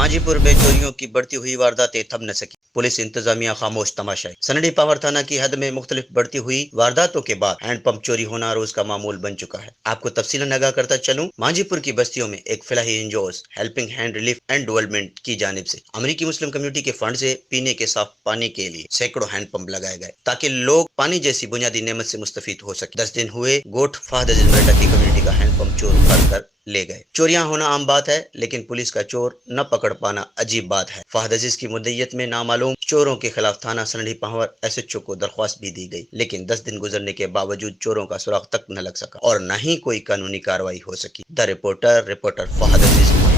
माजीपुर में चोरियों की बढ़ती हुई वारदातें थम न सकी, पुलिस इंतजामिया खामोश तमाशाई। सनडी पावर थाना की हद में मुख्तलिफ बढ़ती हुई वारदातों के बाद हैंडपंप चोरी होना रोज का मामूल बन चुका है। आपको तफसीलन आगाह करता चलूं, माजीपुर की बस्तियों में एक Falahi NGO helping hand relief and development की जानिब से अमरीकी मुस्लिम कम्युनिटी के फंड से पीने के साफ पानी के लिए सैकड़ों हैंडपंप लगाए गए ताकि लोग पानी जैसी बुनियादी नेमत से मुस्तफीद हो सके। 10 दिन हुए गोट फाहद अजीज मरेठा की कम्युनिटी का हैंडपंप चोर उखाड़ कर ले गए। चोरियां होना आम बात है, लेकिन पुलिस का चोर न पकड़ पाना अजीब बात है। फाहद अजीज की मुद्दइयत में नामालूम चोरों के खिलाफ थाना सनडी पावर एसएचओ को दरख्वास्त भी दी गई, लेकिन 10 दिन गुजरने के बावजूद चोरों का सुराग तक न लग सका और न ही कोई कानूनी कार्रवाई हो सकी। The reporter Fahad Aziz.